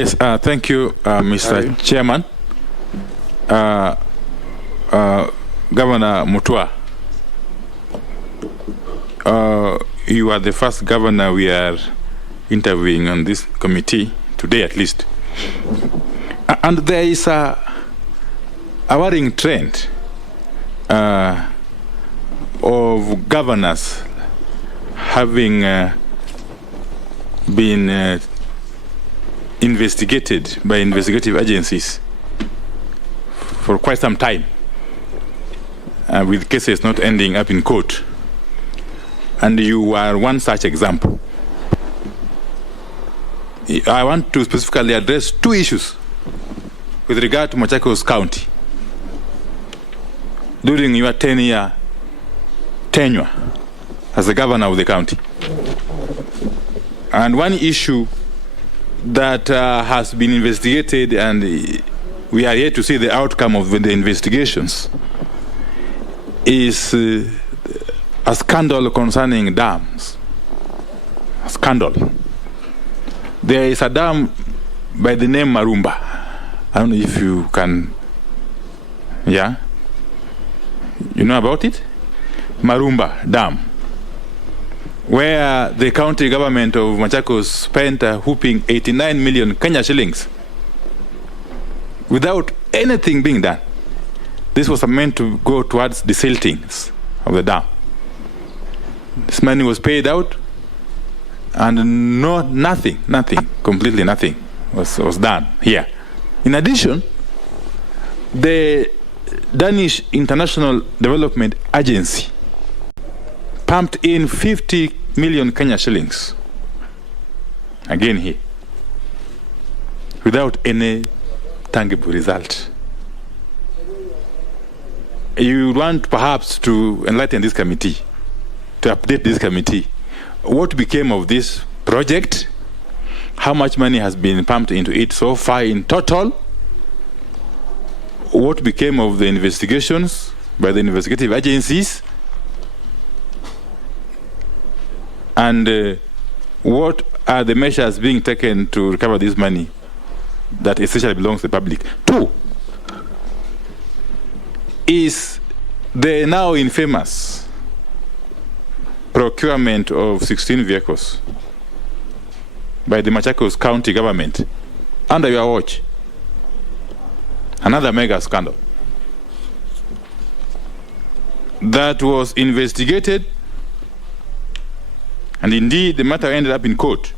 Yes, thank you, Mr. Chairman. Governor Mutua, you are the first governor we are interviewing on this committee, today at least. And there is a worrying trend of governors having been investigated by investigative agencies for quite some time, with cases not ending up in court. And you are one such example. I want to specifically address two issues with regard to Machakos County during your 10-year tenure as the governor of the county. And one issue that has been investigated, and we are yet to see the outcome of the investigations, is a scandal concerning dams. A scandal. There is a dam by the name Marumba. I don't know if you can, yeah? You know about it? Marumba Dam, where the county government of Machakos spent a whooping 89 million Kenya shillings without anything being done. This was meant to go towards the siltings of the dam. This money was paid out, and nothing, completely nothing was done here. In addition, the Danish International Development Agency pumped in 50 million Kenya shillings, again here, without any tangible result. You want perhaps to enlighten this committee, to update this committee. What became of this project? How much money has been pumped into it so far in total? What became of the investigations by the investigative agencies? And what are the measures being taken to recover this money that essentially belongs to the public? Two, is the now infamous procurement of 16 vehicles by the Machakos County government under your watch. Another mega scandal that was investigated, and indeed the matter ended up in court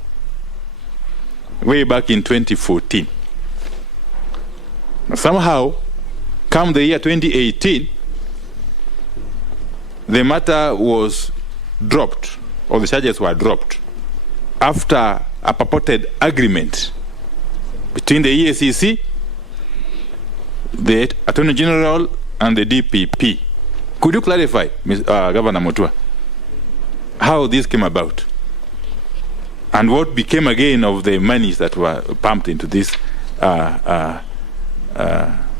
way back in 2014. Somehow, come the year 2018, the matter was dropped, or the charges were dropped, after a purported agreement between the EACC, the Attorney General, and the DPP. Could you clarify, Governor Mutua, how this came about? And what became again of the monies that were pumped into this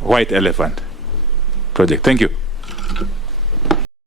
white elephant project? Thank you.